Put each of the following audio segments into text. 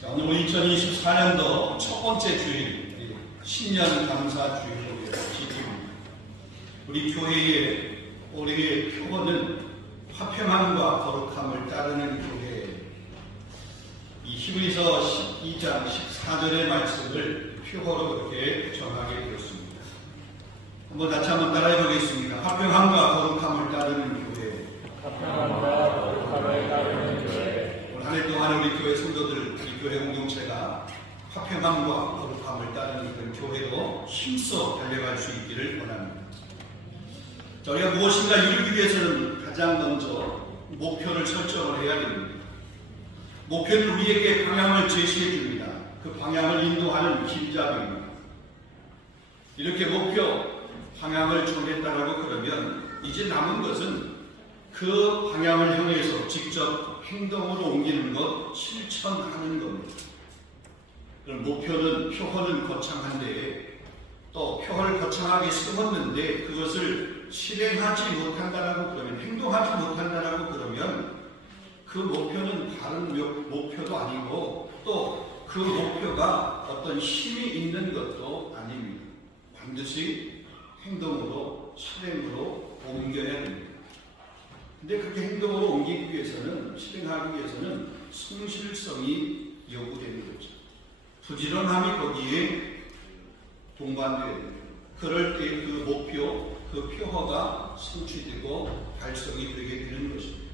자, 오늘 2024년도 첫 번째 주일, 신년 감사 주일의 기도입니다. 우리 교회의 올해의 표어는 화평함과 거룩함을 따르는 교회. 이 히브리서 12장 14절의 말씀을 표어로 이렇게 정하게 되었습니다. 한번 같이 한번 따라해 보겠습니다. 화평함과 거룩함을 따르는 교회. 화평함과 거룩함을 따르는 교회. 올 한 해 동안 우리 교회 성도들, 우리 교회 공동체가 화평함과 거룩함을 따르는 그런 교회로 힘써 달려갈 수 있기를 원합니다. 자, 우리가 무엇인가 이루기 위해서는 가장 먼저 목표를 설정을 해야 됩니다. 목표는 우리에게 방향을 제시해 줍니다. 그 방향을 인도하는 길잡이입니다. 이렇게 목표, 방향을 정했다라고 그러면 이제 남은 것은 그 방향을 향해서 직접 행동으로 옮기는 것, 실천하는 겁니다. 그럼 목표는, 표어는 거창한데 또 표어를 거창하게 세웠는데 그것을 실행하지 못한다라고 그러면, 행동하지 못한다라고 그러면 그 목표는 다른 목표도 아니고 또 그 목표가 어떤 힘이 있는 것도 아닙니다. 반드시 행동으로, 실행으로 옮겨야 됩니다. 근데 그렇게 행동으로 옮기기 위해서는, 실행하기 위해서는 성실성이 요구되는 거죠. 부지런함이 거기에 동반되어야 됩니다. 그럴 때 그 목표, 그 표어가 성취되고 달성이 되게 되는 것입니다.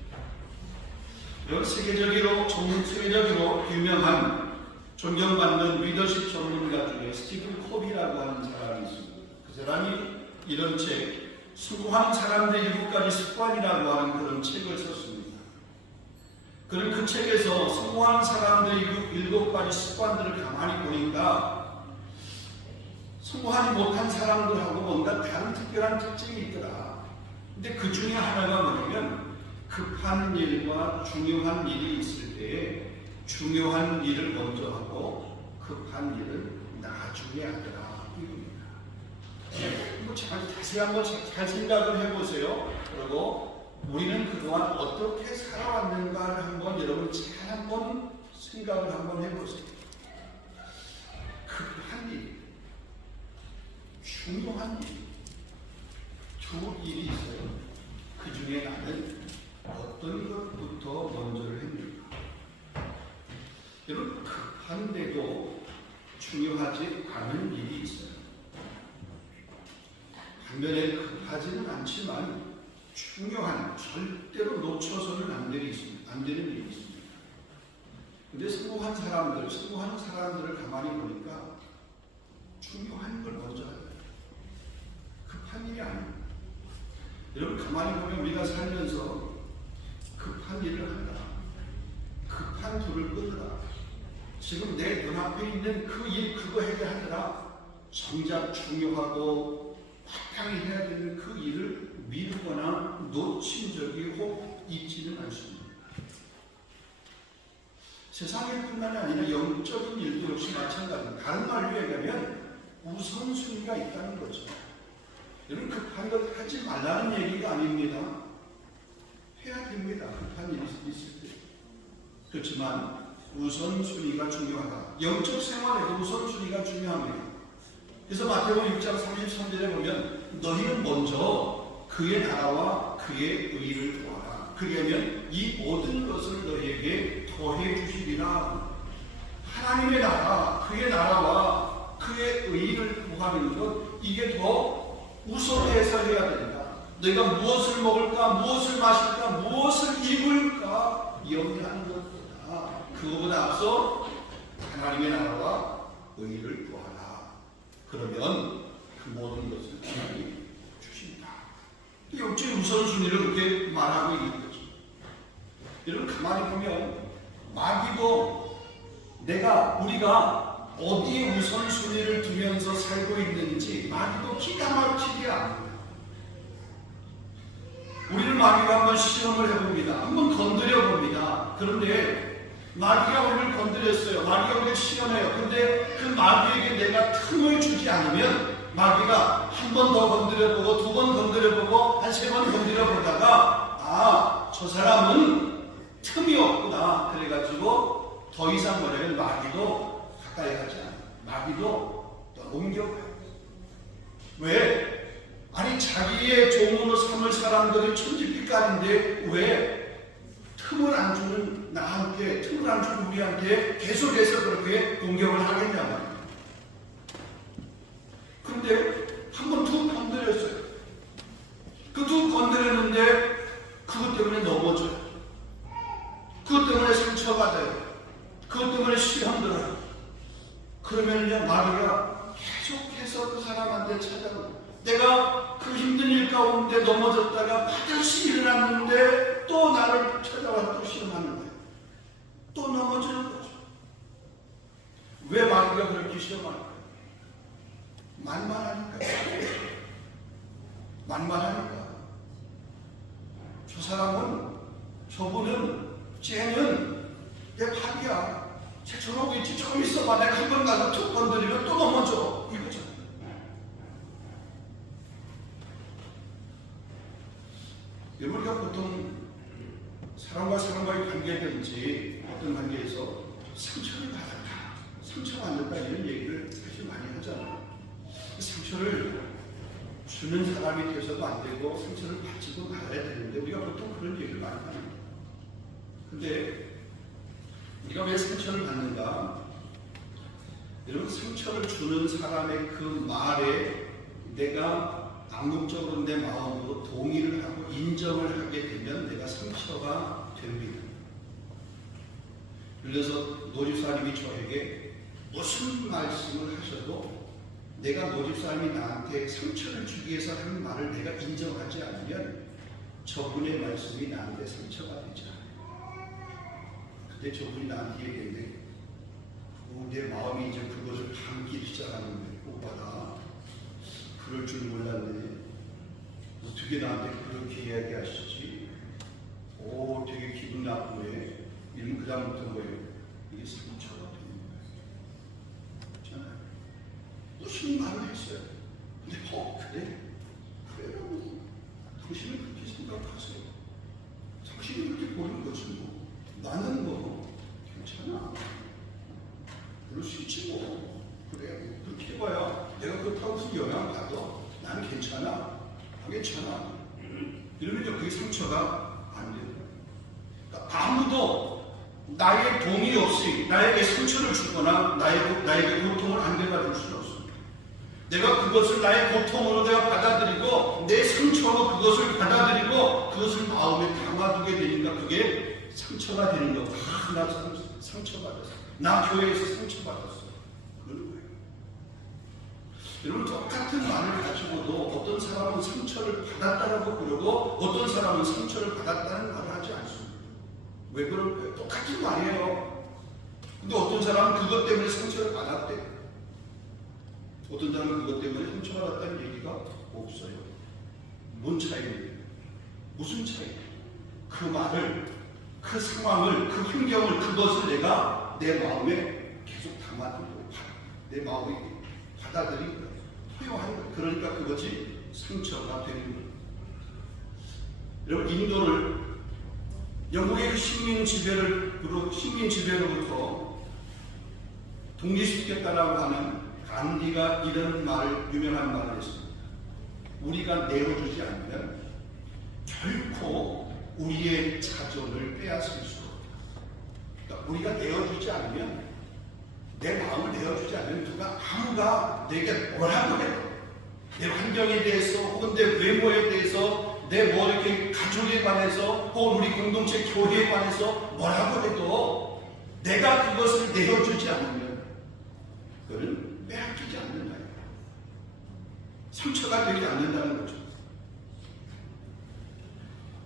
이런 세계적으로 유명한 존경받는 리더십 전문가 중에 스티븐 코비라고 하는 사람이 있습니다. 그 사람이 이런 책, 성공하는 사람들의 7가지 습관이라고 하는 그런 책을 썼습니다. 그는 그 책에서 성공하는 사람들의 7가지 습관들을 가만히 보니까 성공하지 못한 사람들하고 뭔가 다른 특별한 특징이 있더라. 근데 그 중에 하나가 뭐냐면 급한 일과 중요한 일이 있을 때에 중요한 일을 먼저 하고 급한 일을 나중에 하더라. 이겁니다. 다시 한번 잘 생각을 해보세요. 그리고 우리는 그동안 어떻게 살아왔는가를 한번 여러분 잘 한번 생각을 한번 해보세요. 급한 일, 중요한 일, 두 일이 있어요. 그 중에 나는 어떤 것부터 먼저를 했는가? 여러분, 급한데도 중요하지 않은 일이 있어요. 반면에 급하지는 않지만 중요한, 절대로 놓쳐서는 안 되는 일이 있습니다. 근데 성공한 사람들을 가만히 보니까 중요한 걸 먼저 해요. 급한 일이 아닙니다. 여러분, 가만히 보면 우리가 살면서 급한 일을 한다. 급한 불을 끄더라. 지금 내 눈앞에 있는 그 일, 그거 해결하더라. 정작 중요하고 마땅히 해야 되는 그 일을 미루거나 놓친 적이 혹 있지는 않습니다. 세상일 뿐만이 아니라 영적인 일도 역시 마찬가지입니다. 다른 말로 얘기하면 우선순위가 있다는 거죠. 여러분, 급한 것 하지 말라는 얘기가 아닙니다. 해야 됩니다. 급한 일이 있을 때. 그렇지만 우선순위가 중요하다. 영적 생활에도 우선순위가 중요합니다. 그래서 마태복음 6장 33절에 보면 너희는 먼저 그의 나라와 그의 의를 구하라. 그러면 이 모든 것을 너희에게 더해 주시리라. 하나님의 나라, 그의 나라와 그의 의를 구하는 것, 이게 더 우선해서 해야 된다. 너희가 무엇을 먹을까, 무엇을 마실까, 무엇을 입을까 염려하는 것보다, 그거보다 앞서 하나님의 나라와 의를 구하라. 그러면 그 모든 것을 하나님이 주신다. 영적 우선순위를 그렇게 말하고 있는 거죠. 여러분, 가만히 보면 마귀도 우리가 어디에 우선순위를 두면서 살고 있는지 마귀도 기가 막히게 압니다. 우리는 마귀가 한번 시험을 해봅니다. 한번 건드려 봅니다. 그런데 마귀가 우리를 건드렸어요. 마귀가 우리를 시험해요. 근데 그 마귀에게 내가 틈을 주지 않으면 마귀가 한 번 더 건드려보고, 2번 건드려보고, 한 3번 건드려보다가 저 사람은 틈이 없구나. 그래가지고 더 이상 뭐냐면 마귀도 가까이 가지 않아. 마귀도 또 옮겨가요. 왜? 아니 자기의 종으로 삼을 사람들이 천지빛깔인데 왜 틈을 안 주는 나한테, 틈을 안 주는 우리한테 계속해서 그렇게 공격을 하겠냐 말이야. 그런데 한 번 툭 건드렸어요. 그 툭 건드렸는데 그것 때문에 넘어져요. 그것 때문에 상처받아요. 그것 때문에 시험 들어요. 그러면 이제 마귀가 계속해서 그 사람한테 찾아오고, 내가 그 힘든 일 가운데 넘어졌다가 반드시 일어났는데 또 나를 찾아와 또 시험하는 거예요. 또 넘어지는 거죠. 왜 마귀가 그렇게 시험할까요? 만만하니까. 만만하니까. 저 사람은, 저분은, 쟤는 내 밥이야. 쟤 저러고 있지. 조금 있어봐. 내가 한 번 가서 툭 건드리면 또 넘어져. 이거죠. 우리가 보통 사람과 사람과의 관계든지 어떤 관계에서 상처를 받았다, 상처받는다 이런 얘기를 사실 많이 하잖아요. 상처를 주는 사람이 되어서도 안 되고 상처를 받지도 말아야 되는데 우리가 보통 그런 얘기를 많이 합니다. 근데 우리가 왜 상처를 받는가? 여러분, 상처를 주는 사람의 그 말에 내가 암묵적으로 내 마음으로 동의를 하고 인정을 하게 되면 내가 상처가 됩니다. 그래서 노집사님이 저에게 무슨 말씀을 하셔도 내가 노집사님이 나한테 상처를 주기 위해서 하는 말을 내가 인정하지 않으면 저분의 말씀이 나한테 상처가 되지 않아요. 근데 저분이 나한테 얘기했는데 내 마음이 이제 그것을 담기 시작하는데, 오빠가 그럴 줄 몰랐네. 어떻게 나한테 그렇게 이야기하시지? 오, 되게 기분 나쁘네. 이러면 그 다음부터 뭐예요? 이게 상처가 되는 거예요. 있잖아요. 무슨 말을 했어요? 근데 그래? 그래요. 당신은 그렇게 생각하세요. 당신이 그렇게 보는 거지 뭐. 나는 뭐 괜찮아. 그럴 수 있지 뭐. 그래, 그렇게 해봐야 내가 그렇다고 무슨 영향을 받아. 나는 괜찮아. 괜찮아. 이러면 그게 상처가 안 돼요. 그러니까 아무도 나의 동의 없이 나에게 상처를 주거나 나에게 고통을 안겨다 줄 수는 없습니다. 내가 그것을 나의 고통으로 내가 받아들이고 내 상처로 그것을 받아들이고 그것을 마음에 담아두게 되니까 그게 상처가 되는 거. 나 상처받았어. 나 교회에서 상처받았어. 그런 거예요. 여러분, 똑같은 말을 가지고도 어떤 사람은 상처를 받았다라고 그러고 어떤 사람은 상처를 받았다는 말을 하지 않습니다. 왜 그럴까요? 똑같은 말이에요. 근데 어떤 사람은 그것 때문에 상처를 받았대. 어떤 사람은 그것 때문에 상처받았다는 얘기가 없어요. 뭔 차이입니까? 무슨 차이? 그 말을, 그 상황을, 그 환경을, 그것을 내가 내 마음에 계속 담아두고 내 마음에 받아들이고 허용하는 거예요. 그러니까 그것이 상처가 되는 거예요. 여러분, 인도를 영국의 식민 지배로부터 독립시켰다라고 하는 간디가 이런 말을, 유명한 말을 했습니다. 우리가 내어주지 않으면 결코 우리의 자존을 빼앗을 수 없다. 그러니까 우리가 내어주지 않으면, 내 마음을 내어주지 않으면 아무가 내게 뭐라고 해도, 내 환경에 대해서 혹은 내 외모에 대해서, 내 뭐 이렇게 가족에 관해서 혹은 우리 공동체 교회에 관해서 뭐라고 해도 내가 그것을 내어주지 않으면 그거는 빼앗기지 않는다. 상처가 되지 않는다는 거죠.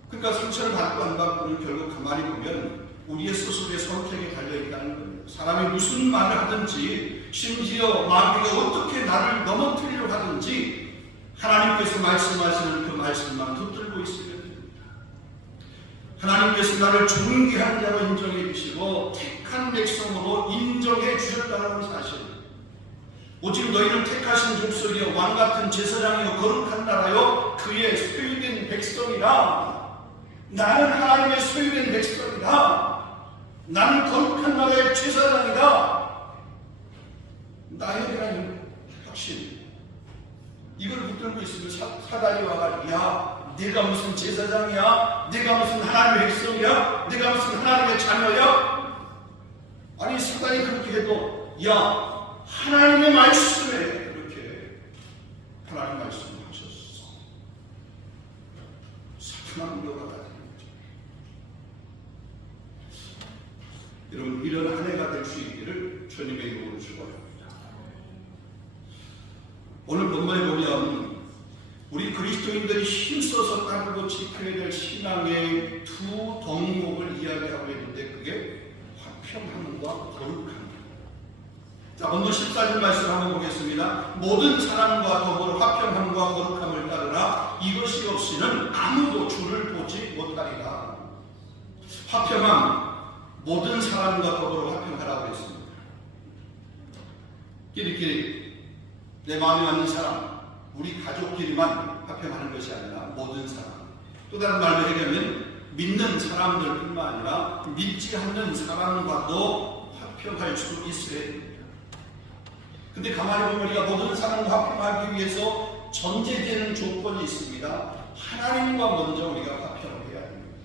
그러니까 상처를 받고 안 받고는 결국 가만히 보면 우리의 스스로의 선택에 달려있다는 겁니다. 사람이 무슨 말을 하든지, 심지어 마귀가 어떻게 나를 넘어뜨리려고 하든지 하나님께서 말씀하시는 그 말씀만 붙들고 있으면 됩니다. 하나님께서 나를 존귀한 자로 인정해 주시고 택한 백성으로 인정해 주셨다는 사실, 오직 너희는 택하신 족속이여 왕같은 제사장이여 거룩한 나라여 그의 소유된 백성이라. 나는 하나님의 소유된 백성이다. 나는 거룩한 나라의 제사장이다. 나에 대한 확신, 이걸 붙들고 있으면 사단이 와가지고 야, 내가 무슨 제사장이야? 내가 무슨 하나님의 백성이야? 내가 무슨 하나님의 자녀야? 아니, 사단이 그렇게 해도 야, 하나님의 말씀에 그렇게 하나님 말씀을 하셨어. 사탄한 우려가 되는 거죠. 여러분, 이런 한 해가 될 수 있기를 주님의 이름으로 축원합니다. 오늘 본문에 보면 우리 그리스도인들이 힘써서 따르고 지켜야 될 신앙의 두 덕목을 이야기하고 있는데 그게 화평함과 거룩함. 자, 먼저 14절 말씀 한번 보겠습니다. 모든 사람과 더불어 화평함과 거룩함을 따르라. 이것이 없이는 아무도 주를 보지 못하리라. 화평함, 모든 사람과 더불어 화평하라고 했습니다. 끼리끼리 내 마음에 맞는 사람, 우리 가족끼리만 화평하는 것이 아니라 모든 사람. 또 다른 말로 얘기하면 믿는 사람들뿐만 아니라 믿지 않는 사람과도 화평할 수 있어야 됩니다. 근데 가만히 보면 우리가 모든 사람과 화평하기 위해서 전제되는 조건이 있습니다. 하나님과 먼저 우리가 화평을 해야 됩니다.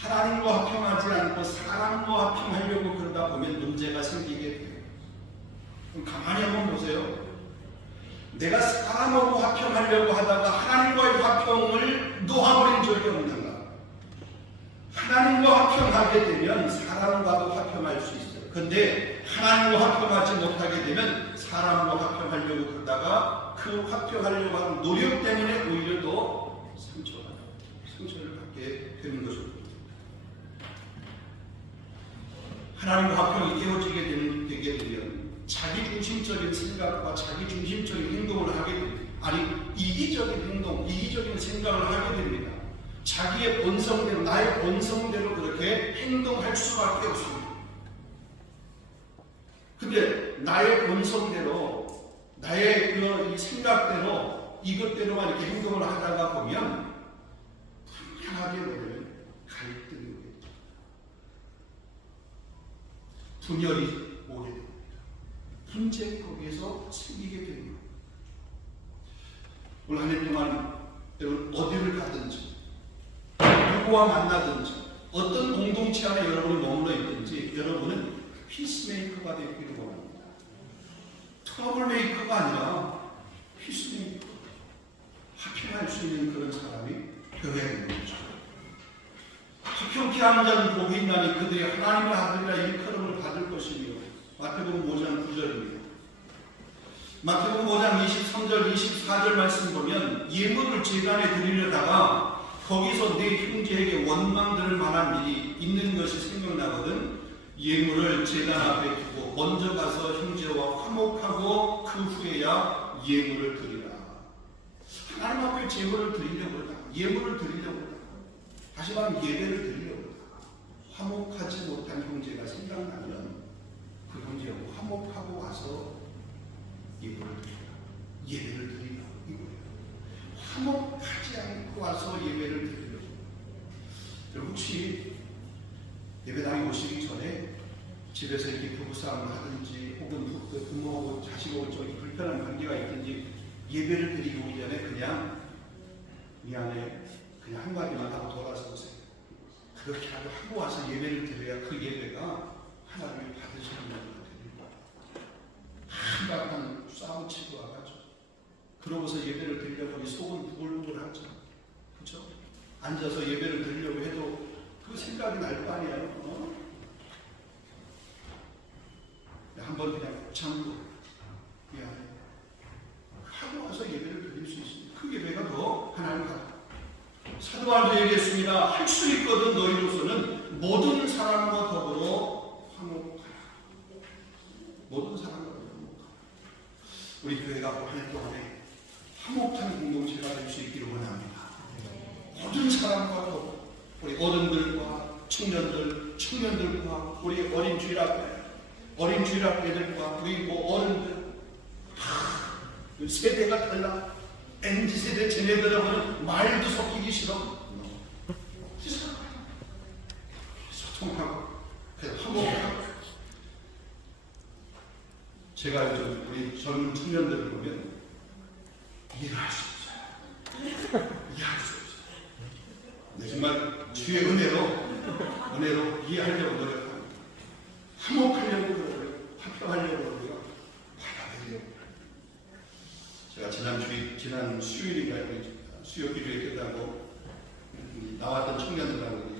하나님과 화평하지 않고 사람과 화평하려고 그러다 보면 문제가 생기게 돼요. 그럼 가만히 한번 보세요. 내가 사람하고 화평하려고 하다가 하나님과의 화평을 놓아버린 적이 없는가? 하나님과 화평하게 되면 사람과도 화평할 수 있어요. 그런데 하나님과 화평하지 못하게 되면 사람과 화평하려고 그러다가 그 화평하려고 하는 노력 때문에 오히려 더 상처를 받게 되는 것입니다. 하나님과 화평이 깨어지게 되게 되면 자기중심적인 생각과 자기중심적인 행동을 하게 됩니다. 아니, 이기적인 행동, 이기적인 생각을 하게 됩니다. 자기의 본성대로, 나의 본성대로 그렇게 행동할 수밖에 없습니다. 근데 나의 본성대로, 나의 그 생각대로, 이것대로만 이렇게 행동을 하다가 보면 불편하게 되면 갈등이 오겠죠. 분열이 오게 됩니다. 분쟁이 거기에서 생기게 됩니다. 올 한 해 동안 여러분 어디를 가든지 누구와 만나든지 어떤 공동체 안에 여러분이 머물러 있든지 여러분은 피스메이커가 되기를 원합니다. 트러블 메이커가 아니라 피스메이커, 화평할 수 있는 그런 사람이 되어야 되는 거죠. 화평케 하는 자는 복이 있나니 그들이 하나님의 아들이라 일컬음을 받을 것이며. 마태복음 5장 9절입니다. 마태복음 5장 23절 24절 말씀 보면 예물을 제단에 드리려다가 거기서 내 형제에게 원망들을 만한 일이 있는 것이 생각나거든. 예물을 제단 앞에 두고 먼저 가서 형제와 화목하고 그 후에야 예물을 드리라. 하나님 앞에 제물을 드리려고 하다, 예물을 드리려고 하다, 다시 말하면 예배를 드리려고 하다, 화목하지 못한 형제가 생각나면 그 형제하고 화목하고 와서 예배를 드리라. 이거예요. 화목하지 않고 와서 예배를 드리려고. 혹시 예배당에 오시기 전에 집에서 이렇게 부부싸움을 하든지 혹은 부모하고 자식하고 저기 불편한 관계가 있든지 예배를 드리기 오기 전에 그냥 미안해, 그냥 한마디만 하고 돌아서 오세요. 그렇게 하고 와서 예배를 드려야 그 예배가 하나님이 받으시는 예배가 됩니다. 한바탕 싸움치고 와가지고 그러고서 예배를 드리려고 하니 속은 부글부글하죠. 그렇죠? 앉아서 예배를 드리려고 해도 그 생각이 날 거 아니에요. 한번 그냥 참고 미안해 하고 와서 예배를 드릴 수 있습니다. 그 예배가 더 하나님 같아요. 사도 바울도 얘기했습니다. 할 수 있거든 너희로서는 모든 사람과 더불어 화목하라. 모든 사람과 화목하라. 우리 교회가 한 해 동안에 화목한 공동체가 될 수 있기를 원합니다. 모든 사람과 더불어 우리 어른들과 청년들과 우리 어린 주일학교들과 우리 어른들 다 세대가 달라. MZ세대 쟤네들하고는 말도 섞이기 싫어. 화평하고 화목하고. 제가 요즘 우리 젊은 청년들을 보면 이해할 수 없어요. 이해할 수 없어요. 근데 정말 주의 은혜로 이해하려고 노력합니다. 화목하려고 노력해요. 화평하려고 노력해요. 받아들이려고. 제가 지난 수요일인가 수요 기도회 끝나고 나왔던 청년들하고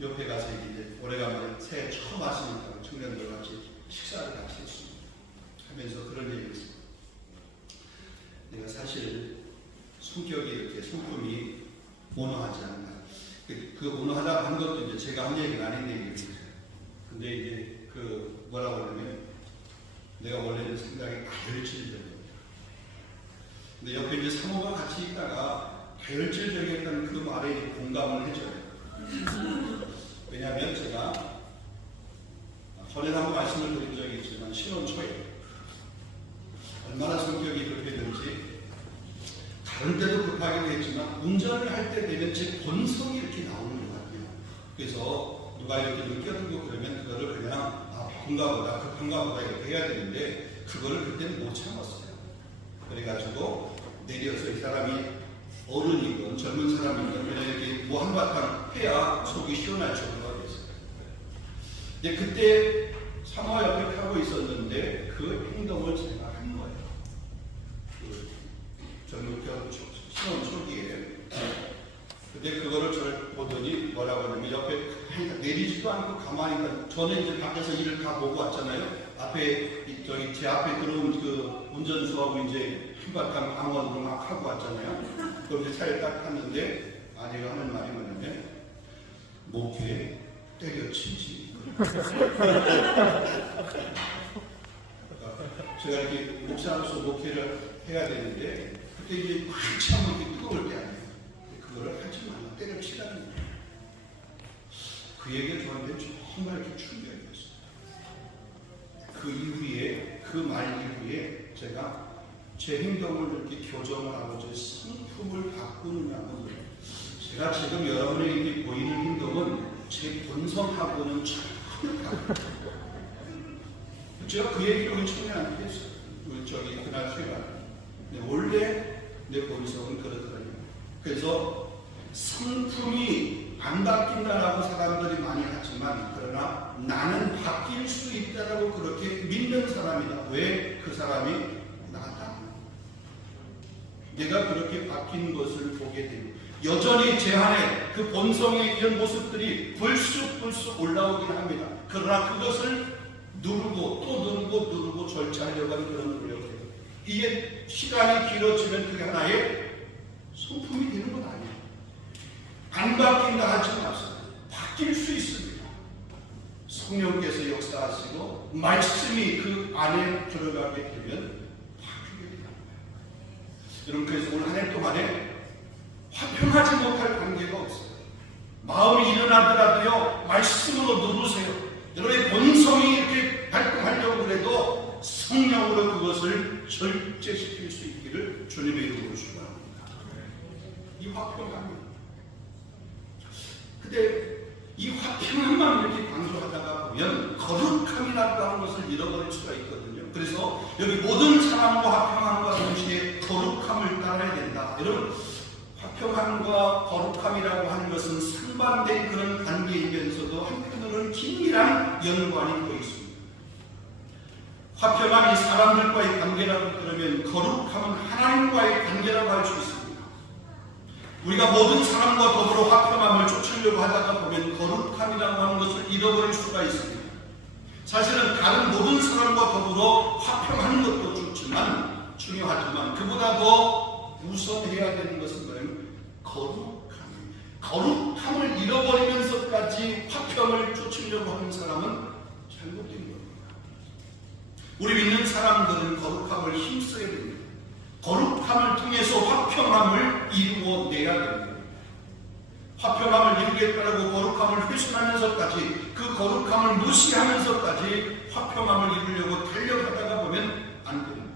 옆에 가서 이제 오래간만에 새해 처음 왔으니까 청년들 같이 식사를 같이 했습니다. 하면서 그런 얘기를 했습니다. 내가 사실 성격이 이렇게 성품이 온화하지 않나. 그 온화하다고 한 것도 이제 제가 한 얘기가 아닌 얘기예요. 근데 이제 그 뭐라고 하냐면 내가 원래는 생각이 다혈질적이에요. 근데 옆에 이제 사모가 같이 있다가 다혈질적이었다는 그 말에 이제 공감을 해줘요. 왜냐하면 제가 전에도 한번 말씀을 드린 적이 있지만 신혼 초에 얼마나 성격이 급했는지 다른 때도 급하기도 했지만 운전을 할 때 되면 제 본성이 이렇게 나오는 것 같아요. 그래서 누가 이렇게 좀 끼어들고 그러면 그거를 그냥 바쁜가 보다 급한가 보다 이렇게 해야 되는데 그거를 그때는 못 참았어요. 그래가지고 내려서 이 사람이 어른이건 젊은 사람이건 그냥 이렇게 뭐 한바탕 해야 속이 시원할 정도가 됐어요. 근데 그때 사모가 옆에 타고 있었는데 그 행동을 제가 한 거예요. 그 젊은 신혼 초기에. 근데 그거를 저를 보더니 뭐라고 하냐면 옆에 내리지도 않고 가만히 저는 이제 밖에서 일을 다 보고 왔잖아요. 앞에 저기 제 앞에 들어온 그 운전수하고 이제 한바탕 방언으로 막 하고 왔잖아요. 그럼 이제 차에 딱 탔는데 아내가 하는 말이 뭐냐면 목에 때려치지. 제가 이렇게 목사로서 목회를 해야 되는데 그때 이제 한참 이렇게 뜨거울 때 아니에요. 그거를 하지 말라 때려치라는 거예요. 그 얘기가 저한테 정말 이렇게 충격이었어요. 그 이후에 그 말 이후에 제가 제 행동을 이렇게 교정을 하고 제 성품을 바꾸느냐고 제가 지금 여러분에게 보이는 행동은 제 본성하고는 전혀 다릅니다. 제가 그 얘기를 우리 청년한테 했어요. 저기 그날 수요일 원래 내 본성은 그렇더라고요. 그래서 성품이 안 바뀐다라고 사람들이 많이 하지만 그러나 나는 바뀔 수 있다라고 그렇게 믿는 사람이다. 왜? 그 사람이 나다. 내가 그렇게 바뀐 것을 보게 되고 여전히 제 안에 그 본성의 이런 모습들이 불쑥불쑥 올라오긴 합니다. 그러나 그것을 누르고 또 누르고 절제하려고 하는 그런 노력이에요. 이게 시간이 길어지면 그게 하나의 성품이 되는 건 아니에요. 안 바뀐다 하지 마세요. 바뀔 수 있습니다. 성령께서 역사하시고 말씀이 그 안에 들어가게 되면 바뀌게 됩니다. 여러분 그래서 오늘 한 해 동안에 화평하지 못할 관계가 없어요. 마음이 일어나더라도요 말씀으로 누르세요. 여러분의 본성이 이렇게 발동하려고 그래도 성령으로 그것을 절제시킬 수 있기를 주님의 이름으로 축원합니다. 이 화평함입니다. 근데 이 화평함만 이렇게 강조하다가 보면 거룩함이라고 하는 것을 잃어버릴 수가 있거든요. 그래서 여기 모든 사람과 화평함과 동시에 거룩함을 따라야 된다. 여러분 화평함과 거룩함이라고 하는 것은 상반된 그런 관계이면서도 한편으로는 긴밀한 연관이 또 있습니다. 화평함이 사람들과의 관계라고 그러면 거룩함은 하나님과의 관계라고 할 수 있습니다. 우리가 모든 사람과 더불어 화평함을 쫓으려고 하다가 보면 거룩함이라고 하는 것을 잃어버릴 수가 있습니다. 사실은 다른 모든 사람과 더불어 화평하는 것도 좋지만 중요하지만 그보다 더 우선해야 되는 것은 뭐냐면 거룩함을 잃어버리면서까지 화평을 쫓으려고 하는 사람은 잘못된 겁니다. 우리 믿는 사람들은 거룩함을 힘써야 됩니다. 거룩함을 통해서 화평함을 이루어내야 됩니다. 화평함을 이루겠다고 거룩함을 훼손하면서까지 그 거룩함을 무시하면서까지 화평함을 이루려고 달려가다가 보면 안 됩니다.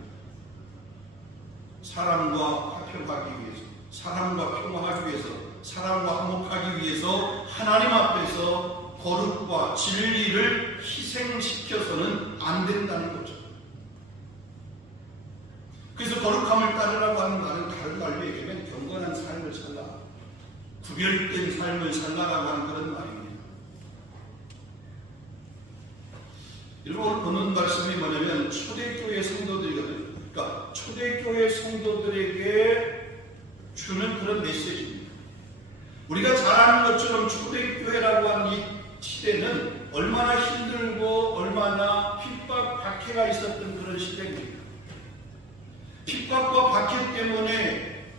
사람과 화평하기 위해서, 사람과 평화하기 위해서, 사람과 화목하기 위해서 하나님 앞에서 거룩과 진리를 희생시켜서는 안 된다는 거죠. 그래서 거룩함을 따르라고 하는 말은 다른 말로 얘기하면 경건한 삶을 살라, 구별된 삶을 살라라고 하는 그런 말입니다. 여러분, 오늘 보는 말씀이 뭐냐면 초대교회 성도들이거든요. 그러니까 초대교회 성도들에게 주는 그런 메시지입니다. 우리가 잘 아는 것처럼 초대교회라고 하는 이 시대는 얼마나 힘들고 얼마나 핍박, 박해가 있었던 그런 시대입니다. 핍박과 박해 때문에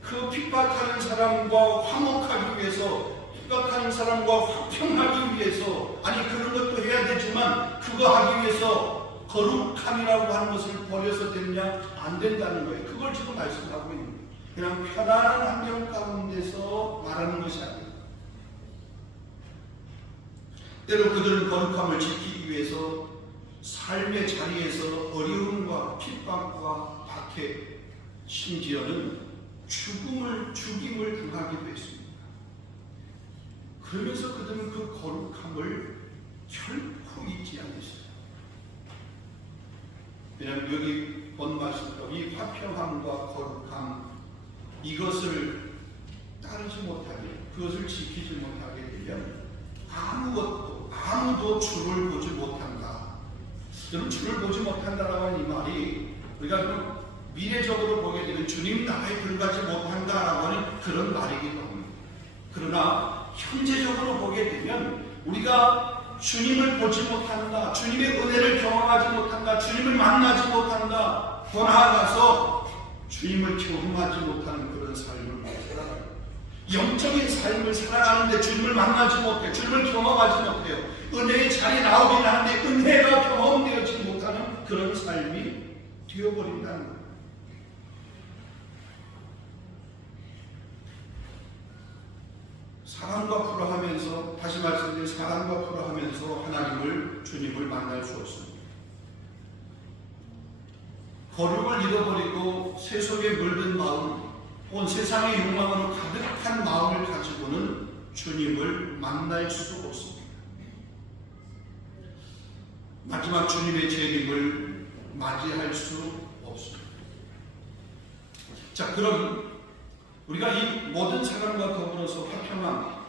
그 핍박하는 사람과 화목하기 위해서, 핍박하는 사람과 화평하기 위해서, 아니 그런 것도 해야 되지만 그거 하기 위해서 거룩함이라고 하는 것을 버려서 되느냐? 안 된다는 거예요. 그걸 지금 말씀하고 있는 거예요. 그냥 편안한 환경 가운데서 말하는 것이 아니에요. 때로 그들은 거룩함을 지키기 위해서 삶의 자리에서 어려움과 핍박과 박해, 심지어는 죽임을 당하기도 했습니다. 그러면서 그들은 그 거룩함을 결코 잊지 않았어요. 왜냐하면 여기 본 말씀대로 이 화평함과 거룩함, 이것을 따르지 못하게, 그것을 지키지 못하게 되면 아무도 주를 보지 못한다. 여러분, 주를 보지 못한다라고 하는 이 말이 우리가 미래적으로 보게 되면 주님 나라에 들어가지 못한다라고 하는 그런 말이기도 합니다. 그러나 현재적으로 보게 되면 우리가 주님을 보지 못한다, 주님의 은혜를 경험하지 못한다, 주님을 만나지 못한다, 더 나아가서 주님을 경험하지 못하는 그런 삶을 살아가요. 영적인 삶을 살아가는데 주님을 만나지 못해요. 주님을 경험하지 못해요. 은혜의 자리에 나오긴 하는데 은혜가 경험되지 못하는 그런 삶이 되어버린다는 거예요. 사랑과 풀어하면서, 다시 말씀드린 사랑과 풀어하면서 하나님을, 주님을 만날 수 없습니다. 거룩을 잃어버리고 세속에 물든 마음, 온 세상의 욕망으로 가득한 마음을 가지고는 주님을 만날 수 없습니다. 마지막 주님의 재림을 맞이할 수 없습니다. 자, 그럼 우리가 이 모든 사람과 더불어서 화평함,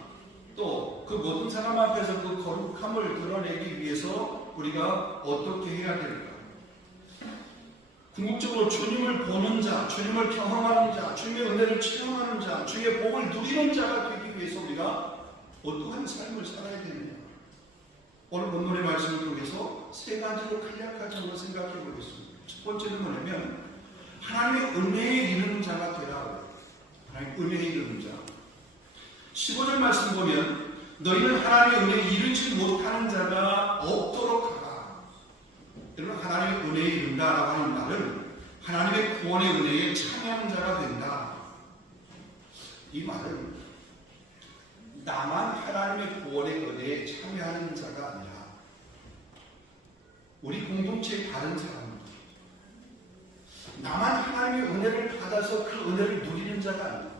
또 그 모든 사람 앞에서 그 거룩함을 드러내기 위해서 우리가 어떻게 해야 될까? 궁극적으로 주님을 보는 자, 주님을 경험하는 자, 주님의 은혜를 체험하는 자, 주의 복을 누리는 자가 되기 위해서 우리가 어떠한 삶을 살아야 되느냐? 오늘 본문의 말씀을 통해서 세 가지로 간략하게 한번 생각해 보겠습니다. 첫 번째는 뭐냐면 하나님의 은혜에 이르는 자가 되라. 하나님의 은혜에 이르는 자. 15절 말씀 보면 너희는 하나님의 은혜에 이르지 못하는 자가 없도록 하라. 여러분, 하나님의 은혜에 이른다라고 하는 말은 하나님의 구원의 은혜에 참여하는 자가 된다. 이 말은 나만 하나님의 구원의 은혜에 참여하는 자가 아니라 우리 공동체의 다른 사람들, 나만 하나님의 은혜를 받아서 그 은혜를 누리는 자가 아니라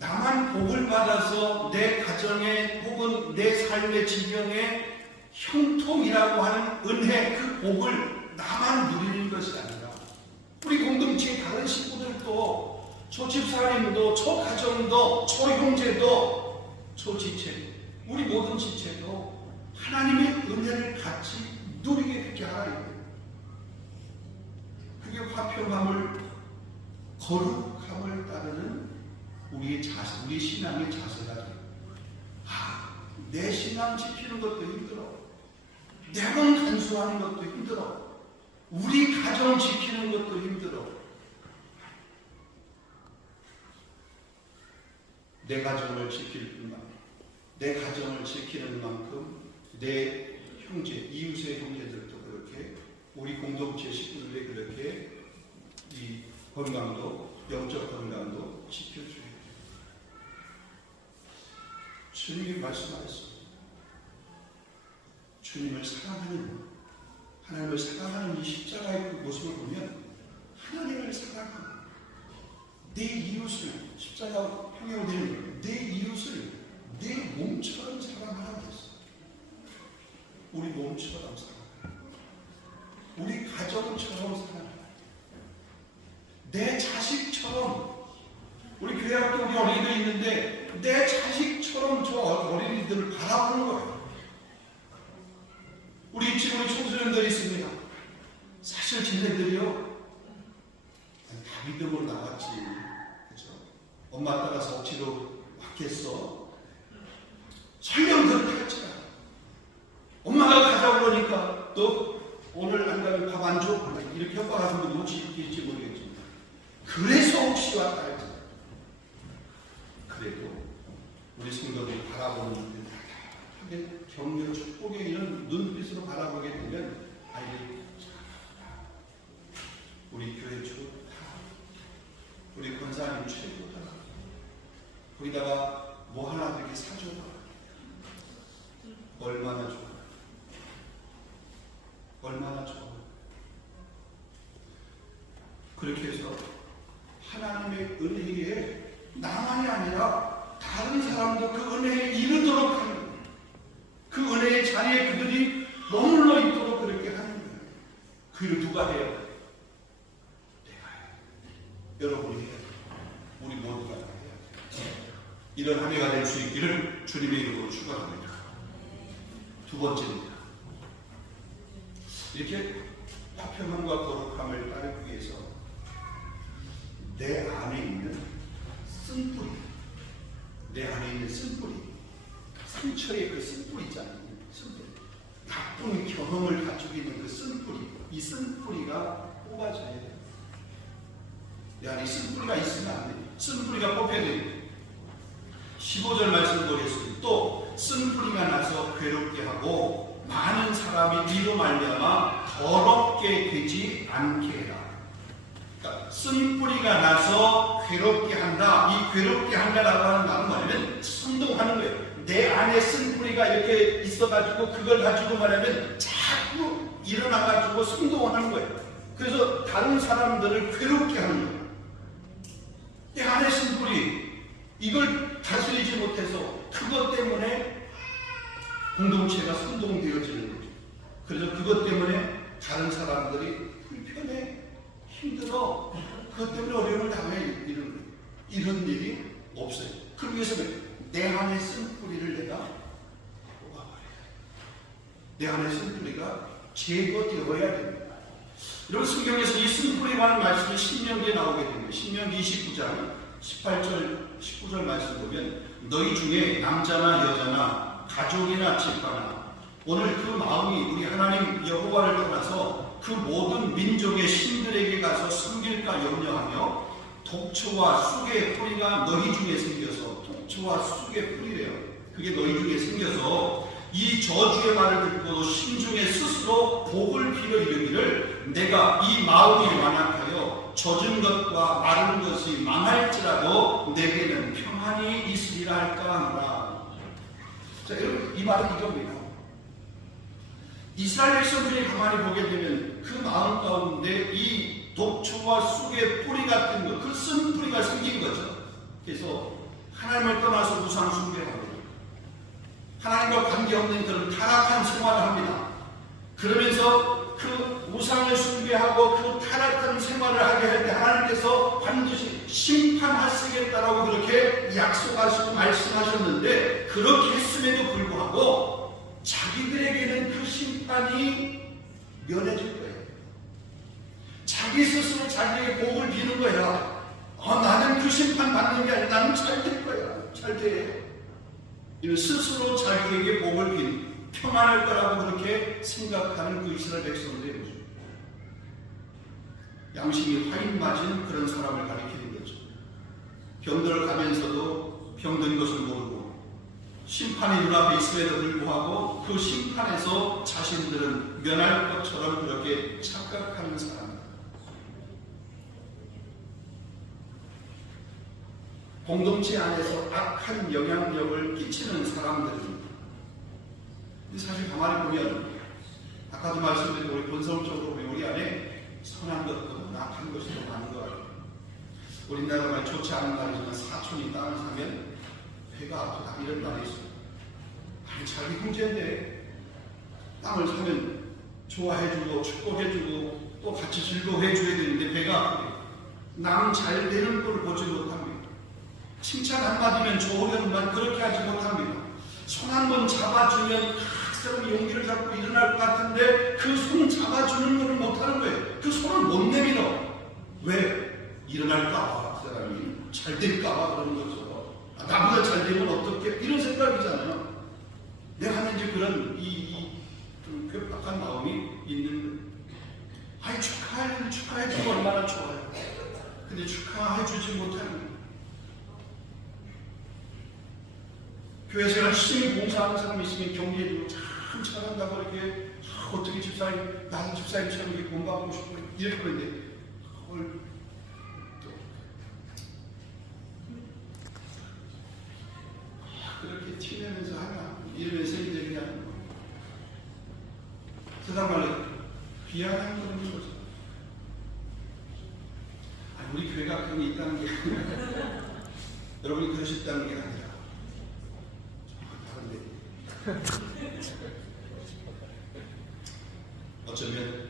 나만 복을 받아서 내 가정에 혹은 내 삶의 지경에 형통이라고 하는 은혜, 그 복을 나만 누리는 것이 아니라 우리 공동체의 다른 식구들도, 저 집사님도, 저 가정도, 저 형제도, 저 지체, 우리 모든 지체도 하나님의 은혜를 같이 누리게 되게 하라. 그게 화평함을, 거룩함을 따르는 우리의 자세, 우리 신앙의 자세가 돼요. 내 신앙 지키는 것도 힘들어. 내 돈 간수하는 것도 힘들어. 우리 가정 지키는 것도 힘들어. 내 가정을 지킬 뿐만, 내 가정을 지키는 만큼 내 형제, 이웃의 형제들도 그렇게, 우리 공동체 식구들의 그렇게 이 건강도, 영적 건강도 지켜줘야 돼요. 주님이 말씀하셨습니다. 주님을 사랑하는, 하나님을 사랑하는 이 십자가의 그 모습을 보면 하나님을 사랑하고 내 이웃을, 십자가 평행되는 내 이웃을 내 몸처럼 사랑하라고 했어. 우리 몸처럼 사랑하라. 우리 가정처럼 사랑하라. 내 자식처럼. 우리 교회 학교 우리 어린이들 있는데 내 자식처럼 저 어린이들을 바라보는 거예요. 우리 지금 우리 청소년들이 있습니다. 사실 쟤네들이요, 다 믿음으로 나왔지. 그죠? 엄마 따라서 억지로 왔겠어. 설령 그렇게 했잖아. 엄마가 가자고 그러니까 너 오늘 안 가면 밥 안 줘? 이렇게 협박하는 분이 혹시 있을지 모르겠지만, 그래서 혹시 왔다 했지. 그래도 우리 성도들이 바라보는 눈빛, 격려, 축복의 이런 눈빛으로 바라보게 되면 아이들이 우리 교회 좋다, 우리 권사님 최고다, 거기다가 뭐 하나 이렇게 사줘봐, 얼마나 좋아, 얼마나 좋아. 그렇게 해서 하나님의 은혜에 나만이 아니라 다른 사람도 그 은혜에 이르도록 하는 거예요. 그 은혜의 자리에 그들이 머물러 있도록 그렇게 하는 거예요. 그 일을 누가 해요? 내가 해요. 여러분이 해요. 우리 모두가 해야 돼요. 이런 한 해가 될 수 있기를 주님의 이름으로 축원합니다. 두 번째입니다. 이렇게 화평함과 거룩함을 따르기 위해서 내 안에 있는 쓴뿌리, 내 안에 있는 쓴뿌리, 상처의 그 쓴뿌리 있잖아요. 쓴뿌리. 나쁜 경험을 가지고 있는 그 쓴뿌리, 이 쓴뿌리가 뽑아져야 돼요. 내 안에 쓴뿌리가 있으면 안 돼요. 쓴뿌리가 뽑혀야 돼요. 15절 말씀 보겠습니다. 또 쓴뿌리가 나서 괴롭게 하고 많은 사람이 이로 말미암아 더럽게 되지 않게 해라. 그러니까 쓴뿌리가 나서 괴롭게 한다. 이 괴롭게 한다라고 하는 말은 뭐냐면 선동하는 거예요. 내 안에 쓴뿌리가 이렇게 있어가지고 그걸 가지고 말하면 자꾸 일어나가지고 선동을 하는 거예요. 그래서 다른 사람들을 괴롭게 하는 거예요. 내 안에 쓴뿌리, 이걸 다스리지 못해서 그것 때문에 공동체가 선동되어지는 거죠. 그래서 그것 때문에 다른 사람들이 불편해, 힘들어, 그것 때문에 어려움을 당해, 이런 일이 없어요. 그러기 위해서는 내 안에 쓴 뿌리를 내가 뽑아버려야 돼. 내 안에 쓴 뿌리가 제거되어야 됩니다. 이런 성경에서 이 쓴 뿌리라는 말씀이 신명기에 나오게 됩니다. 신명기 29장 18절 19절 말씀 보면 너희 중에 남자나 여자나 가족이나 집가나 오늘 그 마음이 우리 하나님 여호와를 떠나서 그 모든 민족의 신들에게 가서 섬길까 염려하며 독초와 쑥의 뿌리가 너희 중에 생겨서, 독초와 쑥의 뿌리래요. 그게 너희 중에 생겨서 이 저주의 말을 듣고도 심중에 스스로 복을 빌어 이르기를 내가 이 마음이 완악하여 젖은 것과 마른 것이 망할지라도 내게는 평안이 있으리라 할까 하노라. 자, 여러분, 이 말은 이겁니다. 이스라엘 백성들이 가만히 보게 되면 그 마음 가운데 이 독초와 쑥의 뿌리 같은 것, 그 쓴 뿌리가 생긴 거죠. 그래서 하나님을 떠나서 우상 숭배하고 하나님과 관계없는 그런 타락한 생활을 합니다. 그러면서 그 우상을 숭배하고 그 타락한 생활을 하게 할 때 하나님께서 반드시 심판하시겠다라고 그렇게 약속하시고 말씀하셨는데, 그렇게 했음에도 불구하고 자기들에게는 그 심판이 면해질 거예요. 자기 스스로 자기에게 복을 비는 거야. 나는 그 심판 받는 게 아니라 나는 잘 될 거야. 잘 돼. 이는 스스로 자기에게 복을 빈, 평안할 거라고 그렇게 생각하는 그 이스라엘 백성들의 모습. 양심이 화인 맞은 그런 사람을 가리키는 거죠. 병들어 가면서도 병든 것을 모르고 심판이 눈앞에 있음에도 불구하고 그 심판에서 자신들은 면할 것처럼 그렇게 착각하는 사람. 공동체 안에서 악한 영향력을 끼치는 사람들입니다. 근데 사실 가만히 보면 아까도 말씀드린 우리 본성적으로 우리 안에 선한 것도 악한 것이 더 많은 것 같아요. 우리나라가 좋지 않은 말이지만 사촌이 땅을 사면 배가 아프다 이런 말이 있어요. 아니 자기 형제인데 땅을 사면 좋아해주고 축복해주고 또 같이 즐거워해줘야 되는데 배가 아프대. 남 잘 되는 꼴을 보지 못합니다. 칭찬 한마디면 좋으면만 그렇게 하지 못합니다. 손 한 번 잡아주면 그 사람이 용기를 잡고 일어날 것 같은데 그 손 잡아주는 것을 못하는 거예요. 그 손을 못 내밀어. 왜? 일어날까봐 그 사람이 잘 될까봐 그러는 거죠. 나보다 잘 되면 어떻게 이런 생각이잖아요. 내가 하는 이제 그런 좀 괴팍한 마음이 있는 거예요. 아니 축하해주면 얼마나 좋아요. 근데 축하해주지 못하는 거예요. 교회에서 열심히 봉사하는 사람이 있으면 격려해주고 참 잘한다고 이렇게 어떻게 집사님 나는 집사님처럼 이렇게 본받고 싶고 이럴 건데 그걸 또 그렇게 티내면서 하나 이러면서 이제 그냥 세상 말로 비하하는 그런 거죠. 아니, 우리 교회가 그런 게 있다는 게 아니라 여러분이 그러셨다는 게 아니라 어쩌면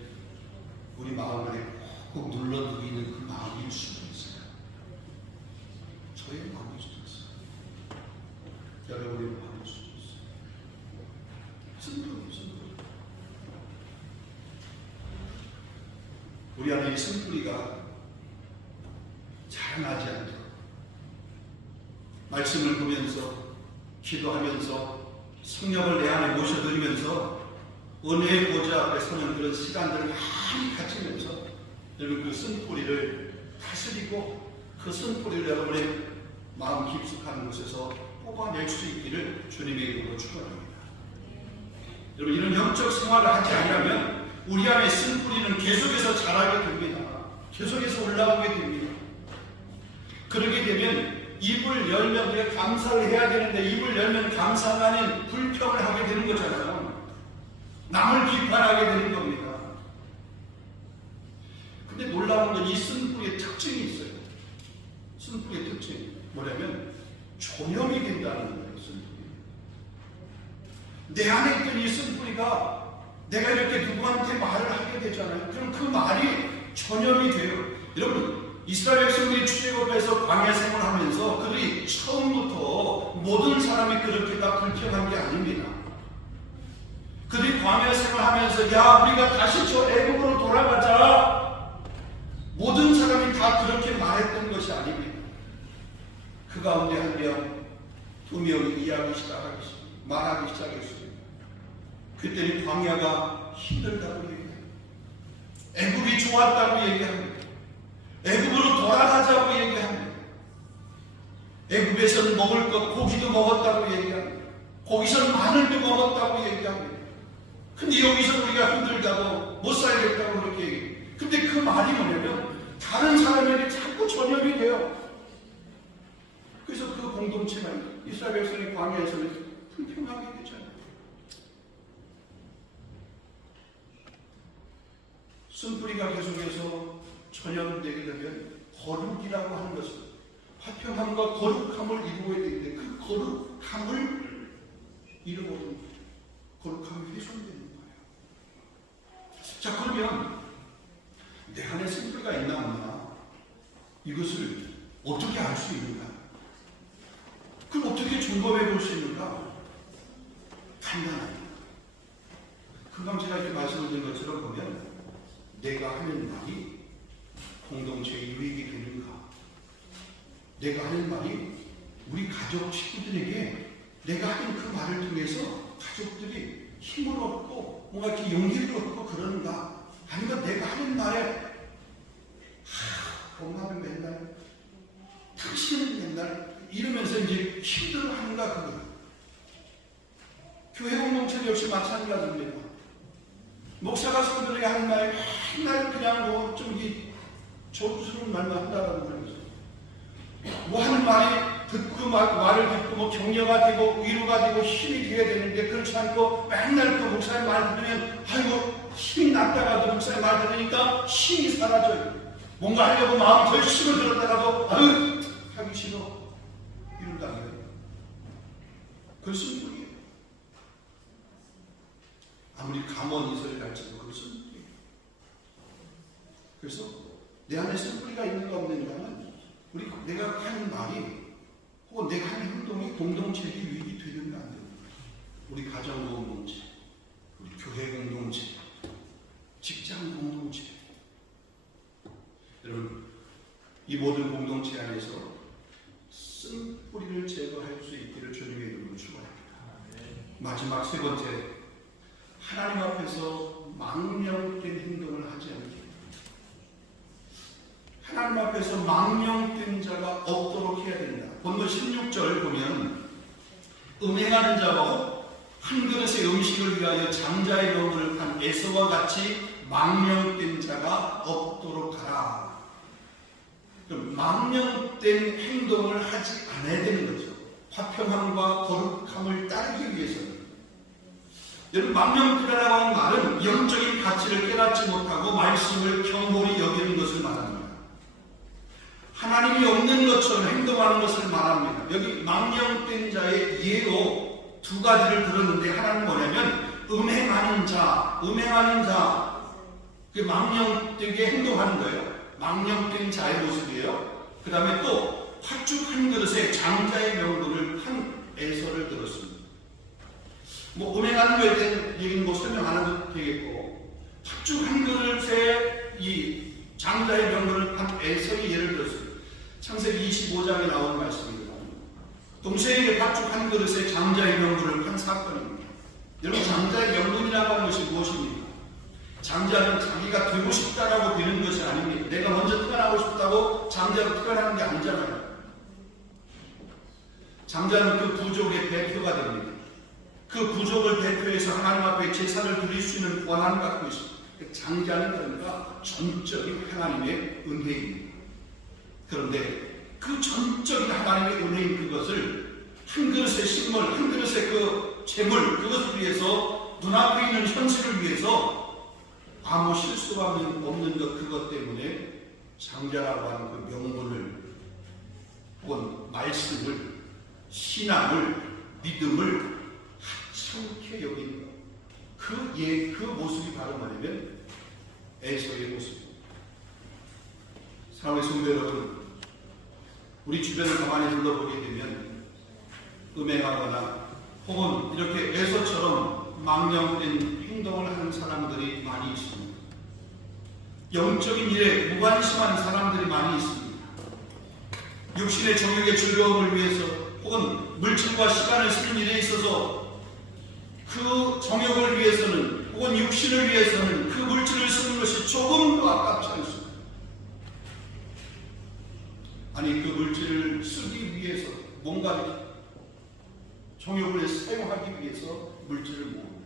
우리 마음 안에 꼭 눌러두고 있는 그 마음일 수도 있어요. 저의 마음일 수도 있어요. 여러분의 마음일 수도 있어요. 쓴뿌리. 우리 안에 이 쓴뿌리가 자라나지 않도록 말씀을 보면서 기도하면서 성령을 내 안에 모셔드리면서 은혜의 보좌 앞에 서는 그런 시간들을 많이 갖추면서 여러분 그 쓴뿌리를 다스리고 그 쓴뿌리를 여러분의 마음 깊숙한 곳에서 뽑아낼 수 있기를 주님의 이름으로 축원합니다. 여러분 이런 영적 생활을 하지 않으면 우리 안에 쓴뿌리는 계속해서 자라게 됩니다. 계속해서 올라오게 됩니다. 그러게 되면 입을 열면 우리가 감사를 해야 되는데 입을 열면 감사가 아닌 불평을 하게 되는 거잖아요. 남을 비판하게 되는 겁니다. 근데 놀라운 건 이 쓴뿌리의 특징이 있어요. 쓴뿌리의 특징이 뭐냐면 존염이 된다는 거예요. 쓴뿌리. 내 안에 있던 이 쓴뿌리가 내가 이렇게 누구한테 말을 하게 되잖아요. 그럼 그 말이 전염이 돼요. 여러분 이스라엘 백성들이 출애굽에서 광야 생활하면서 그들이 처음부터 모든 사람이 그렇게 다 불평한 게 아닙니다. 그들이 광야 생활하면서 야 우리가 다시 저 애굽으로 돌아가자 모든 사람이 다 그렇게 말했던 것이 아닙니다. 그 가운데 한 명, 두 명이 말하기 시작했어요. 그때는 광야가 힘들다고 얘기해요. 애굽이 좋았다고 얘기합니다. 애굽으로 돌아가자고 얘기합니다. 애굽에서는 먹을 것 고기도 먹었다고 얘기합니다. 거기서는 마늘도 먹었다고 얘기합니다. 근데 여기서 우리가 힘들다고 못 살겠다고 그렇게 얘기해요. 근데 그 말이 뭐냐면 다른 사람에게 자꾸 전염이 돼요. 그래서 그 공동체가 이스라엘 백성의 광야에서는 불평하게 되잖아요. 쓴뿌리가 계속해서 전염되게 되면 거룩이라고 하는 것은 화평함과 거룩함을 이루어야 되는데 그 거룩함을 잃어버린 거룩함이 훼손되는 거예요. 자 그러면 내 안에 쓴뿌리가 있나 없나 이것을 어떻게 알 수 있는가? 그럼 어떻게 점검해 볼 수 있는가? 간단합니다. 금방 제가 이렇게 말씀을 드린 것처럼 보면 내가 하는 말이 공동체의 유익이 되는가? 내가 하는 말이 우리 가족 친구들에게 내가 하는 그 말을 통해서 가족들이 힘을 얻고 뭔가 이렇게 용기를 얻고 그러는가? 아니면 내가 하는 말에 엄마는 맨날 당신은 맨날 이러면서 이제 힘들어하는가 그거예요. 교회 공동체도 역시 마찬가지입니다. 목사가 성도들에게 하는 말에 맨날 그냥 뭐 좀 조스러운 말만 한다라고 그러는 거죠. 뭐 하는 말이 듣고 말을 듣고 뭐 격려가 되고 위로가 되고 힘이 되어야 되는데 그렇지 않고 맨날 그 목사의 말 들으면 아이고 힘이 났다가도 목사의 말 들으니까 힘이 사라져요. 뭔가 하려고 마음이 더 힘을 들었다가도 아유 하기 싫어 이런다고요. 그것은 뿌리예요. 아무리 감언이설 갈지도 그것은 뿌리예요. 그래서 내 안에서 뿌리가 있는가 없는가는 내가 하는 말이 혹은 내가 하는 행동이 공동체에게 유익이 되는가 안 되는가. 우리 가정 공동체, 우리 교회 공동체, 직장 공동체. 여러분, 이 모든 공동체 안에서 쓴 뿌리를 제거할 수 있기를 주님의 이름으로 축원합니다. 마지막 세 번째, 하나님 앞에서 망령된 행동을 하지 않게. 하나님 앞에서 망령된 자가 없도록 해야 된다. 본문 16절 보면 음행하는 자와 한 그릇의 음식을 위하여 장자의 명분을 판 에서와 같이 망령된 자가 없도록 하라. 망령된 행동을 하지 않아야 되는 거죠. 화평함과 거룩함을 따르기 위해서는. 여러분, 망령되다라고 하는 말은 영적인 가치를 깨닫지 못하고 말씀을 경홀히 여기는 것을 말합니다. 하나님이 없는 것처럼 행동하는 것을 말합니다. 여기 망령된 자의 예로 두 가지를 들었는데, 하나는 뭐냐면 음행하는 자, 그 망령되게 행동하는 거예요. 망령된 자의 모습이에요. 그 다음에 또 팥죽 한 그릇에 장자의 명분을 판 에서를 들었습니다. 음행하는 거에 대한 얘기는 설명 안 해도 되겠고, 팥죽 한 그릇에 이 장자의 명분을 판 에서의 예를 들었습니다. 창세기 25장에 나온 말씀입니다. 동생에게 팥죽 한 그릇에 장자의 명분을 판 사건입니다. 여러분, 장자의 명분이라고 하는 것이 무엇입니까? 장자는 자기가 되고 싶다라고 되는 것이 아닙니다. 내가 먼저 태어나고 싶다고 장자로 태어나는 게 아니잖아요. 장자는 그 부족의 대표가 됩니다. 그 부족을 대표해서 하나님 앞에 제사를 드릴 수 있는 권한을 갖고 있습니다. 장자는 그러니까 전적인 하나님의 은혜입니다. 그런데 그 전적인 하나님의 은혜인 그것을 한 그릇의 식물, 한 그릇의 그 재물, 그것을 위해서, 눈앞에 있는 현실을 위해서 아무 실수가 없는 그것 때문에 장자라고 하는 그 명분을 혹은 말씀을, 신앙을, 믿음을 하찮게 여긴 그 모습이 바로 뭐냐면 에서의 모습입니다. 사랑하는 성도 여러분, 우리 주변을 가만히 둘러보게 되면 음행하거나 혹은 이렇게 에서처럼 망령된 행동을 하는 사람들이 많이 있습니다. 영적인 일에 무관심한 사람들이 많이 있습니다. 육신의 정욕의 즐거움을 위해서 혹은 물질과 시간을 쓰는 일에 있어서 그 정욕을 위해서는 혹은 육신을 위해서는 그 물질을 쓰는 것이 조금도 아깝지 않습니다. 아니, 그 물질을 쓰기 위해서 뭔가 정욕을 사용하기 위해서 물질을 모읍니다.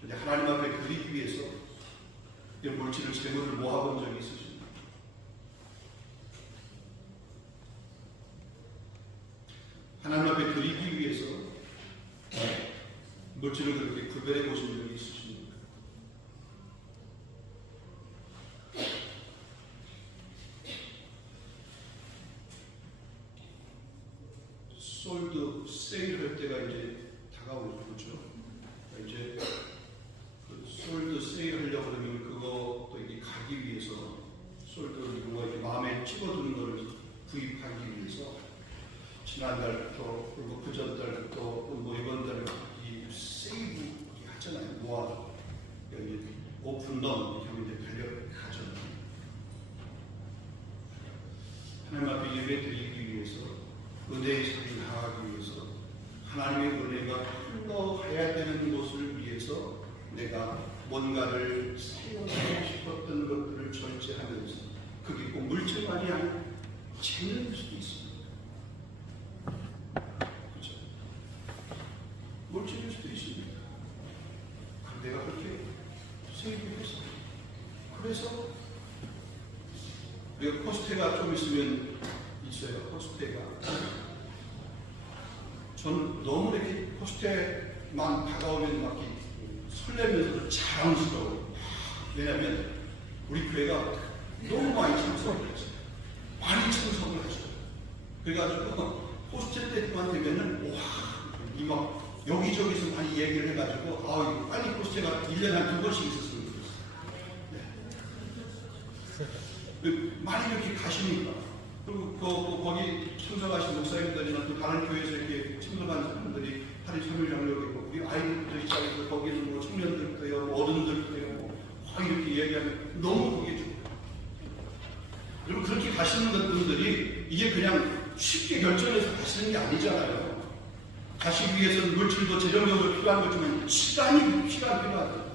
그런데 하나님 앞에 드리기 위해서 물질을, 재물을 모아본 적이 있으십니까? 하나님 앞에 드리기 위해서 물질을 그렇게 구별해 보신 적이 있으십니까? 솔드 세일할 때가 이제 다가오죠, 그렇죠? 이제 그 솔드 세일하려고 그러면 그것도 이게 가기 위해서 솔드를 누가 이렇게 마음에 찍어두는 것을 구입하기 위해서 지난달부터 그리고 그전달부터 이번 달에 이 세일 하잖아요. 모아 여기 오픈런 이렇게 하면 달려가잖아요. 하나님 앞에 예배 드리기 위해서, 은혜의 삶을 나아가기 위해서, 하나님의 은혜가 흘러가야 되는 곳을 위해서 내가 뭔가를 사용하고 싶었던 것들을 절제하면서, 그게 꼭 물질만이 아니라 재능일 수도 있습니다. 그렇죠? 물질일 수도 있습니다. 내가 그렇게 생각했어요. 그래서 우리가 코스테가 좀 있으면 있어요. 코스테가. 저는 너무 이렇게 코스테만 다가오면 막 설레면서도 자랑스러워요. 왜냐하면 우리 교회가 너무 많이 참석을 했어요. 많이 참석을 하셔요. 그래가지고 포스트 때만 되면은 와, 이 막 여기저기서 많이 얘기를 해가지고 이거 빨리 포스트가 1년에 한 2번씩 있었으면 좋겠어요. 많이 이렇게 가시니까. 그리고 거기 참석하신 목사님들이나 또 다른 교회에서 이렇게 참석한 사람들이 하루 3일 장로이고 우리 아이들부터 시작해서 거기는 뭐 청년들도 해요, 뭐 어른들도 해요, 막 이렇게 얘기하면 너무 그게 좋아요. 그리고 그렇게 가시는 분들이 이게 그냥 쉽게 결정해서 가시는 게 아니잖아요. 가시기 위해서는 물질도 재정력도 필요한 거지만 시간이 필요하죠.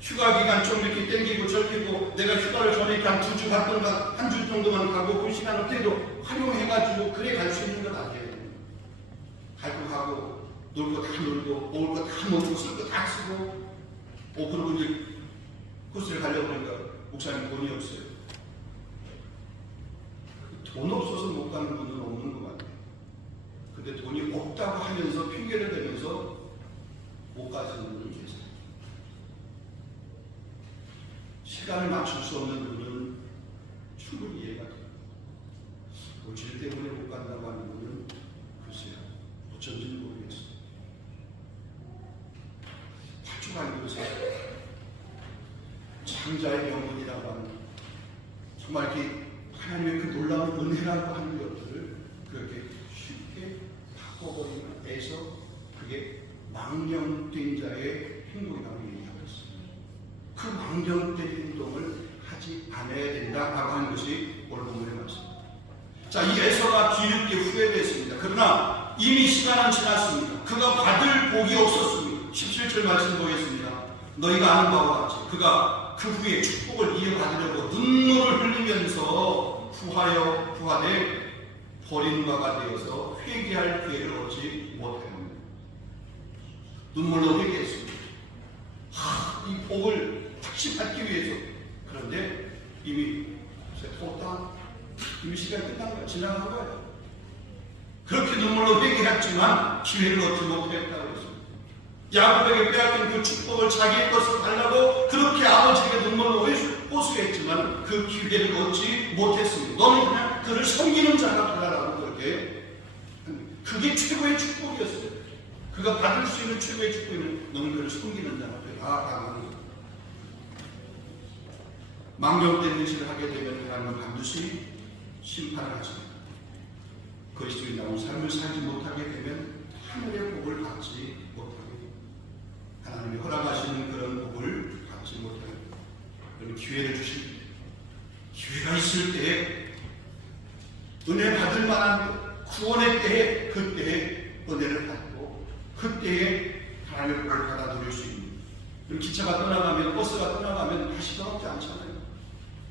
휴가 기간 좀 이렇게 땡기고 절기고 내가 휴가를 전에 이렇게 한 2주 갔던가 한 주 정도만 가고 그 시간을 어떻게도 활용해가지고 그래 갈 수 있는 건 아니에요. 갈 거 가고 놀 거 다 놀고 먹을 거 다 먹고 쓸 거 다 쓰고 그리고 이제 코스를 가려고 하니까 목사님 돈이 없어요. 돈 없어서 못 가는 분은 없는 것 같아요. 근데 돈이 없다고 하면서 핑계를 대면서 못 가시는 분은 계세요. 시간을 맞출 수 없는 분은 충분히 이해가 돼요. 물질 때문에 못 간다고 하는 분은 글쎄요, 어쩐지는 모르겠어요. 8주간 요새 창자의 명분이라고 하는 정말 이렇게 하나님의 그 놀라운 은혜라고 하는 것들을 그렇게 쉽게 바꿔버리는 데서 그게 망령된 자의 행동이라고 얘기하고 있습니다. 그 망령된 행동을 하지 않아야 된다라고 하는 것이 오늘 본문의 말씀입니다. 자, 이 에서가 뒤늦게 후회됐습니다. 그러나 이미 시간은 지났습니다. 그가 받을 복이 없었습니다. 17절 말씀 보겠습니다. 너희가 아는 바와 같이 그가 그 후에 축복을 이어받으려고 눈물을 흘리면서 후하되 버린 바가 되어서 회개할 기회를 얻지 못하였습니다. 눈물로 회개했습니다. 이 복을 다시 받기 위해서. 그런데 이미 이미 시간이 끝난 거야. 지나간 거예요. 그렇게 눈물로 회개했지만 기회를 얻지 못했다고 했습니다. 야곱에게 빼앗긴 그 축복을 자기의 것을 달라고 그렇게 아버지에게 눈물로 호소했지만 그 기회를 얻지 못했습니다. 너는 그냥 그를 섬기는 자가 되라라고 그렇게. 그게 최고의 축복이었어요. 그가 받을 수 있는 최고의 축복은 너는 그를 섬기는 자가 되라. 망령된 행실을 하게 되면 하나님은 반드시 심판을 하십니다. 그리스도인 나온 삶을 살지 못하게 되면 하늘의 복을 받지 못하게 됩니다. 하나님이 허락하시는 그런 복을 받지 못하게 됩니다. 그러면 기회를 주십니다. 기회가 있을 때에 은혜 받을 만한 구원의 때에 그때에 은혜를 받고 그때에 하나님의 복을 받아 누릴 수 있는. 그리고 기차가 떠나가면 버스가 떠나가면 다시 돌아오지 않잖아요.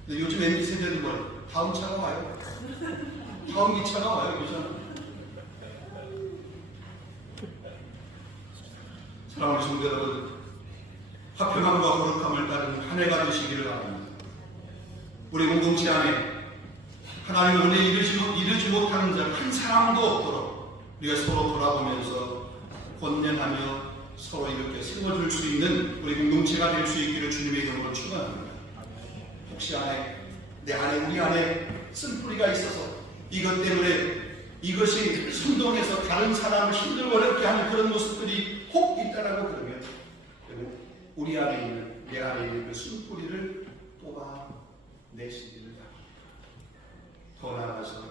근데 요즘 MZ세대는 뭐예요? 다음 차가 와요. 다음 기차가 와요. 그잖아요. 사랑하는 성도 여러분, 화평함과 거룩함을 따르는 한 해가 되시기를 바랍니다. 우리 공동체 안에 하나님의 은혜에 이르지 못하는 자 한 사람도 없도록 우리가 서로 돌아보면서 권면하며 서로 이렇게 세워줄 수 있는 우리 공동체가 될 수 있기를 주님의 이름으로 축원합니다. 혹시 내 안에 우리 안에 쓴뿌리가 있어서 이것 때문에 이것이 선동해서 다른 사람을 힘들고 어렵게 하는 그런 모습들이 혹 있다라고 그러면 우리 안에 있는 내 안에 있는 그 쓴뿌리를 뽑아내시기를 바랍니다. 더 나아가서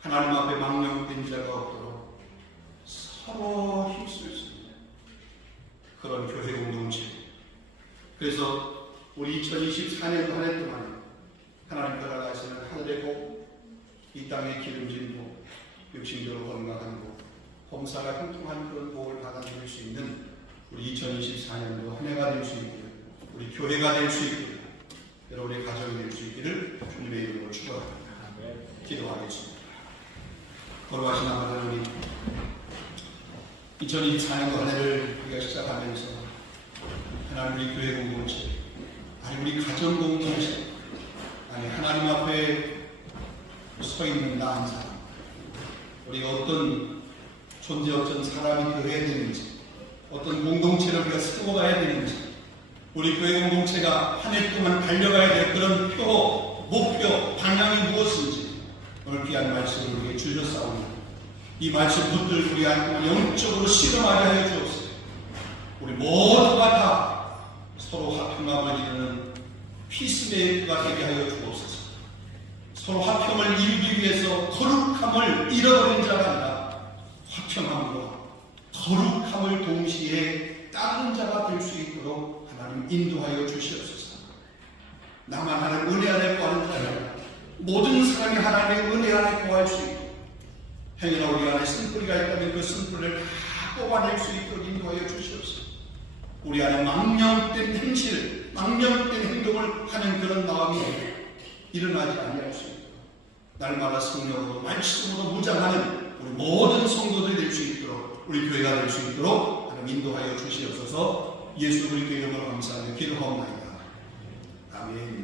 하나님 앞에 망령된 자가 없도록 서로 힘쓸 수 있는 그런 교회 공동체. 그래서 우리 2024년도 한 해 동안에 하나님 허락하시는 하늘의 복, 이 땅의 기름진 복, 육신적으로 건강한 복, 범사가 형통한 그런 복을 받아들일 수 있는 우리 2024년도 한 해가 될 수 있기를, 우리 교회가 될 수 있기를, 여러분의 가정이 될 수 있기를 주님의 이름으로 축원합니다. 기도하겠습니다. 거룩하신 아버지 하나님, 2024년도 한 해를 우리가 시작하면서 하나님 우리 교회 공동체, 아니 우리 가정 공동체, 아니 하나님 앞에 서 있는 나 한 사람, 우리가 어떤 존재 어떤 사람이 되어야 되는지, 어떤 공동체를 우리가 세워가야 되는지, 우리 교회 공동체가 한 해 동안 달려가야 될 그런 표, 목표, 방향이 무엇인지 오늘 귀한 말씀을 우리에게 주셨사오니 이 말씀 붙들고 우리 안에 영적으로 실험하게 하여 주옵소서. 우리 모두가 다 서로 화평함을 이루는 피스메이커가 되게 하여 주옵소서. 서로 화평을 이루기 위해서 거룩함을 잃어버린 자가 아니라 화평함과 거룩함을 동시에 따르는 자가 될 수 있도록 하나님 인도하여 주시옵소서. 나만 하나님 은혜 안에 거하는 자가 아니라 모든 사람이 하나님의 은혜 안에 거할 수 있고, 행여나 우리 안에 쓴뿌리가 있다면 그 쓴뿌리를 다 뽑아낼 수 있도록 인도하여 주시옵소서. 우리 안에 망령된 행실, 망령된 행동을 하는 그런 마음이 일어나지 아니할 수 있도록 날마다 성령으로 말씀으로 무장하는 우리 모든 성도들이 될 수 있도록, 우리 교회가 될 수 있도록 하나님 인도하여 주시옵소서. 예수 그리스도 이름으로 감사하며 기도하옵나이다. 아멘.